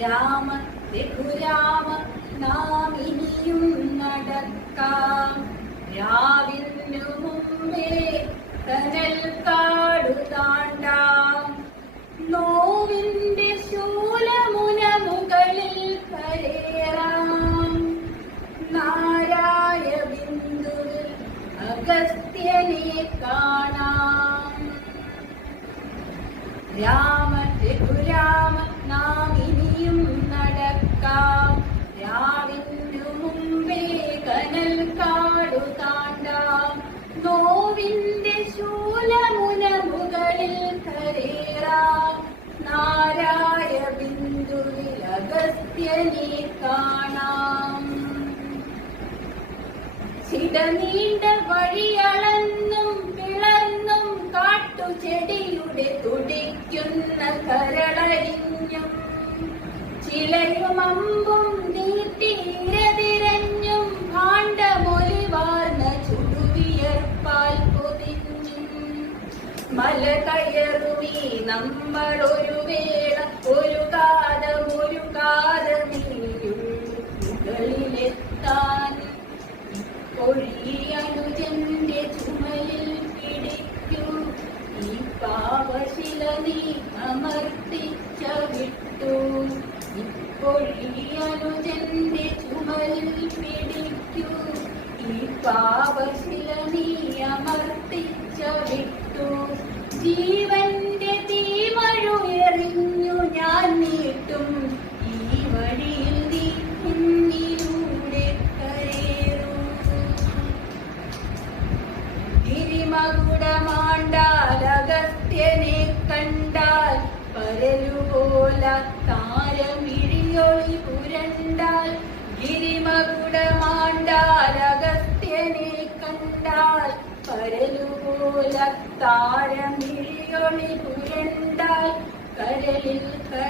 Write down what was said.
രാമ രഘുരാമ നാം ഇനിയും നടക്കാം. രാവിനു മുമ്പേ കനൽ കാടു താണ്ടാം. നോവിന്റെ ശൂലമുന മുകളിൽ കരേറാം നാരായ ബിന്ദുവിൽ അഗസ്ത്യനെ കാണാം. രാമ രഘുരാമ നാം രാവിനു മുമ്പേ കനൽ കാടു താണ്ടാം നോവിന്റെ ശൂലമുന മുകളിൽ കരേറാം. നാരായ ബിന്ദുവിൽ അഗസ്ത്യനെ കാണാം. ചിടനീണ്ട വഴിയളന്നും പിളർന്നും കാട്ടുചെടിയുടെ തുടിക്കുന്ന കരളരിഞ്ഞും ചിലയും അമ്പും നീട്ടിരതിരഞ്ഞും ഭാണ്ഡമൊലിവാർന്ന ചുടുവിയർപ്പാൽ പൊതിഞ്ഞും. മല കയറുമീ നമ്മൾ ഒരു വേള ഒരു കാലം ഒരു കാലമീയും മുകളിലെത്താൻ. ഒഴിയനുജന്റെ ചുമലിൽ പിടിക്കൂ. ഈ പാവശില നീ അമർത്തിച്ച വിട്ടു ഇപ്പൊഴിയനുജന്റെ ചുമലിൽ പിടിക്കൂ. ഈ പാപശില നീ അമർത്തിച്ച വിട്ടു ജീവന്റെ തീമഴുയെറിഞ്ഞു ഞാൻ നീട്ടും. ഈ വഴിയിൽ നീ മുന്നിലൂടെ കരേറൂ ഗിരിമകുടമാണ്ടാൽ താരമിഴിയൊളി പുരണ്ടാൽ ഗിരിമകുടമാണ്ടാൽ അഗസ്ത്യനെ കണ്ടാൽ പരലുപോല താരമിഴിയൊളി പുരണ്ടാൽ കലക്കങ്ങൾ തെളി